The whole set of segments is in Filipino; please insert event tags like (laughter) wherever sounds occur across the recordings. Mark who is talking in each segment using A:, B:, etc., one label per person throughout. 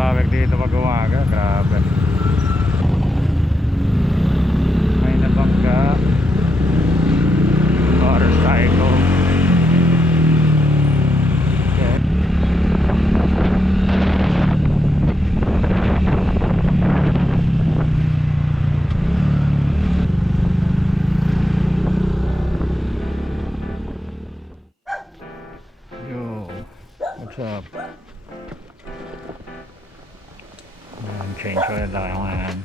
A: traffic dito pag umaga grabe. Change oil ngayon.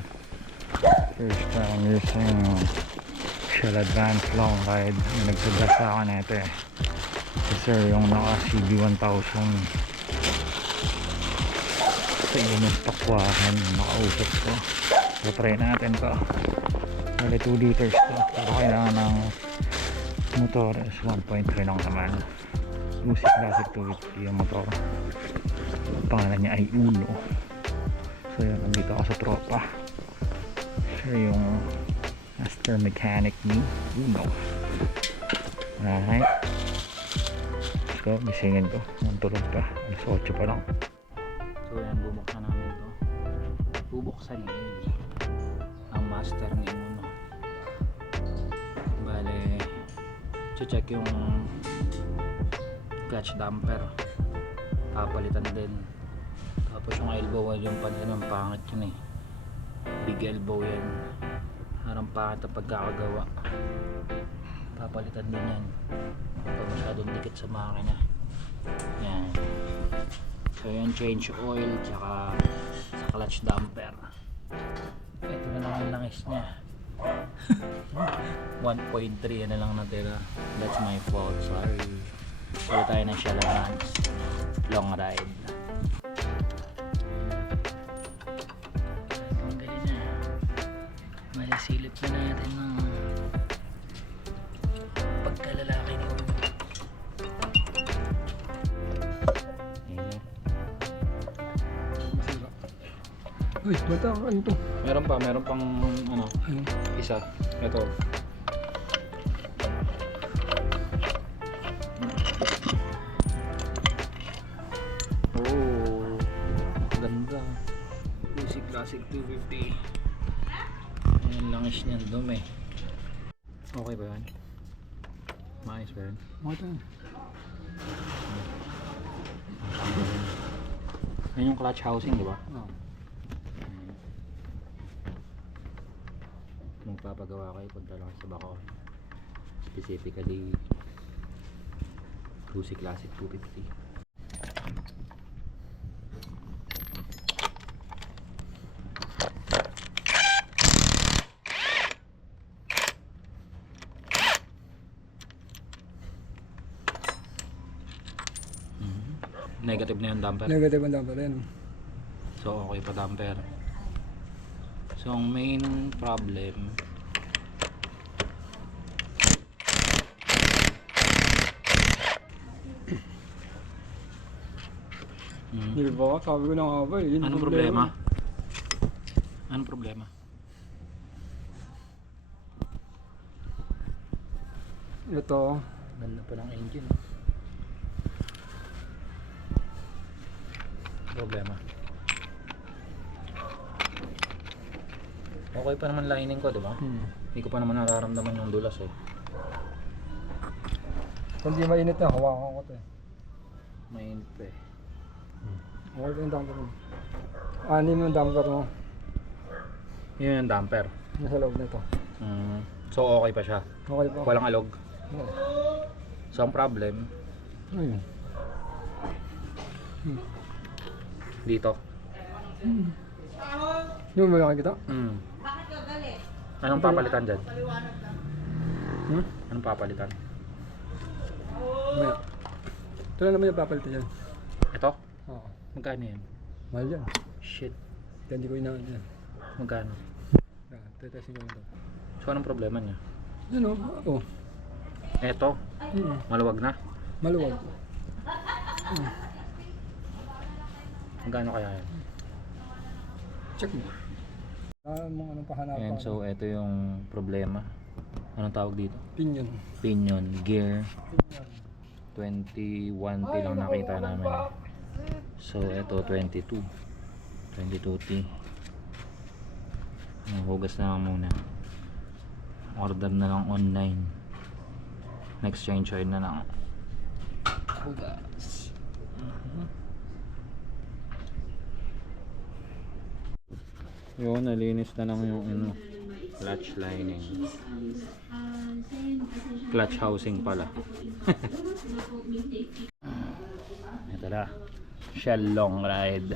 A: First time using Shell Advance Long Ride. Nagsuggest ako nito eh. Kasi yung naka CB1000 sa init pakwakan, nakausap ko. So try natin to. Bali 2 liters to. Pero kailangan ng motor is 1.3 lang naman. Lucy Classic 250 yung motor. Pangalan niya ay Uno. So yun, nandito ako sa tropa. Siya yung master mechanic ni Uno. Alright. Let's go, gisingin ko. Ang tulog pa. Alas 8 pa lang. So yan, bubuksan namin to. Bubuksan ni Eli. Ang master ni Uno. Bale, check yung clutch damper. Papalitan din. Tapos yung elbow wheel yung pansin ang pangit yun eh. Big elbow yan. Harang pangit ang pagkakagawa. Papalitan din yan. Pag masyadong dikit sa makina. Yan. So yan change oil tsaka sa clutch damper. Ito na lang ang langis niya. (laughs) 1.3 na lang natira. That's my fault. Sorry. Ulit tayo ng Shell Advance. Long ride. Malisilip na natin ng pagkalalaki ni Uno.
B: Masira. Uy, bata, ano to?
A: Meron pa, meron pang ano,
B: Ano?
A: isa. Ito. Oh, ganda. Lucy Classic 250. Ayan langis niyan, dumi. Okay ba yan? Maayos ba yan?
B: Bata.
A: Yan yung clutch housing, di ba?
B: Oh.
A: Kung papagawa kayo, punta lang sa Bacoor. Specifically, Lucy Classic 250. Negative na yung damper.
B: Negative ang dapat rin.
A: So okay pa damper. So ang main problem Hmm.
B: Di ba? Sabi ko na nga ba eh.
A: Anong problema? Anong problema?
B: Ito.
A: Ganda pa ng engine. Problema. Okay pa naman lining ko, di ba?
B: Hmm.
A: Hindi ko pa naman nararamdaman yung dulas eh.
B: Kung di mainit na, hawakan ko to eh.
A: Mainit pa eh.
B: Okay pa yung damper mo. Anim yung damper mo.
A: Yun yung damper.
B: Nasa loob nito.
A: Mm. So okay pa siya.
B: Okay pa.
A: Walang alog.
B: Oh.
A: So ang problem
B: Ayun.
A: Dito.
B: Yung mo nakikita?
A: Mm. Anong papalitan dyan?
B: Hmm?
A: Anong papalitan?
B: May. Ito na naman yung papalitan yan.
A: Ito?
B: Oo.
A: Magkano yan?
B: Mahal yan.
A: Shit.
B: Kaya hindi ko inaan yan.
A: Magkano?
B: Ah, Tetasin ko ito.
A: So anong problema niya?
B: Ano? Oh.
A: Eto,
B: Hmm.
A: maluwag na.
B: Maluwag. (laughs)
A: Magkano kaya yan?
B: Check mo. Ah, mga anong pahanapan.
A: Ayan, so ito yung problema. Anong tawag dito?
B: Pinion.
A: Pinion, gear,
B: Pinion.
A: 21T lang nakita namin. So ito 22. 22T. Hugas na lang muna. Order na lang online. Next change oil na lang. Hugas. Yun, nalinis na lang yung ano, clutch lining. Clutch housing pala. (laughs) Ito na. Shell long ride.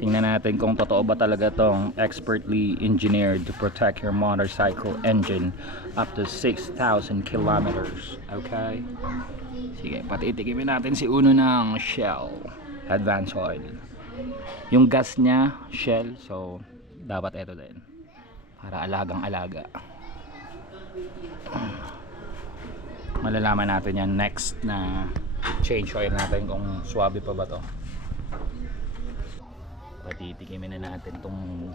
A: Tingnan natin kung totoo ba talaga tong expertly engineered to protect your motorcycle engine up to 6,000 kilometers. Okay? Sige, patitikimin natin si Uno ng Shell Advance Oil. Yung gas niya, Shell, so dapat ito din. Para alagang alaga. Malalaman natin yan next na change oil natin kung swabe pa ba to. Patitikimin na natin tong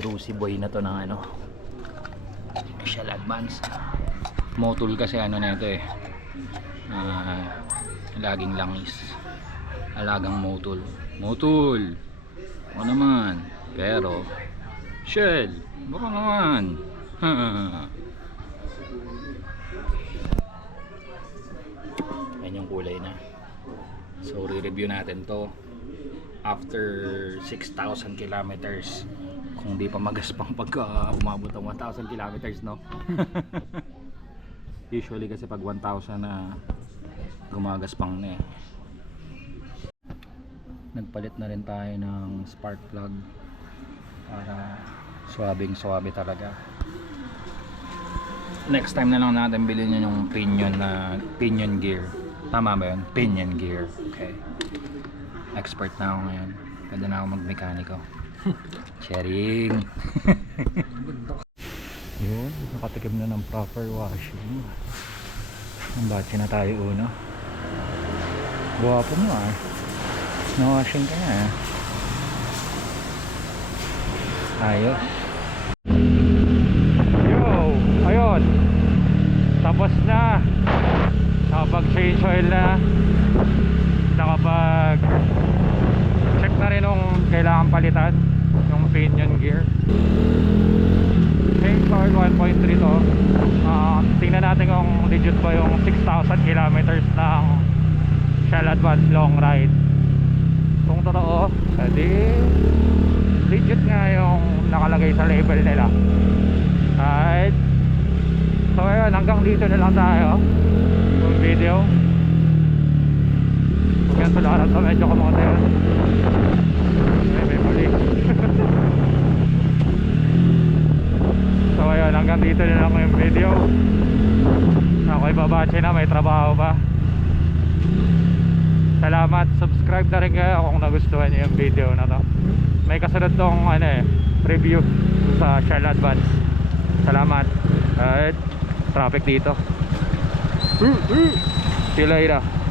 A: Rusi Boy na to ng ano Shell Advance. Motul kasi ano na ito eh. Ah, laging langis. Alagang motul. Motul. O naman. Pero Shell, baka naman. (laughs) Yan yung kulay na. So, re-review natin to after 6,000 kilometers. Kung di pa magaspang (laughs) pagka umabot ang 1,000 kilometers, no? (laughs) Usually kasi pag 1,000 na gumagaspang na eh. Nagpalit na rin tayo ng spark plug para swabing swabe talaga. Next time na lang natin bilhin yun yung pinion na pinion gear. Tama ba yun? Pinion gear. Okay. Expert na ako ngayon. Pwede na ako magmekaniko. (laughs) Sharing. (laughs) Yun, nakatikim na ng proper washing. Ang batsi na tayo una. Guwapo mo ah. Na-washing ka na ah. Ayos. Yo! Ayun! Tapos na! Nakapag-change oil na. Nakapag check na rin nung kailangan palitan yung pinion gear. Change oil 1.3 to. Ah, tingnan natin kung legit ba yung 6,000 kilometers ng Shell Advance long ride. Kung totoo, edi yung nakalagay sa label nila. Right. So ayun, hanggang dito na lang tayo. Yung video. Yan tularan sa medyo kamote. May muli. (laughs) so ayun, hanggang dito na lang yung video. Ako ibabache na, may trabaho pa. Salamat, subscribe na rin kayo kung nagustuhan niyo yung video na to. May kasunod tong ano eh, review sa Shell Advance. Salamat. At traffic dito. See you later.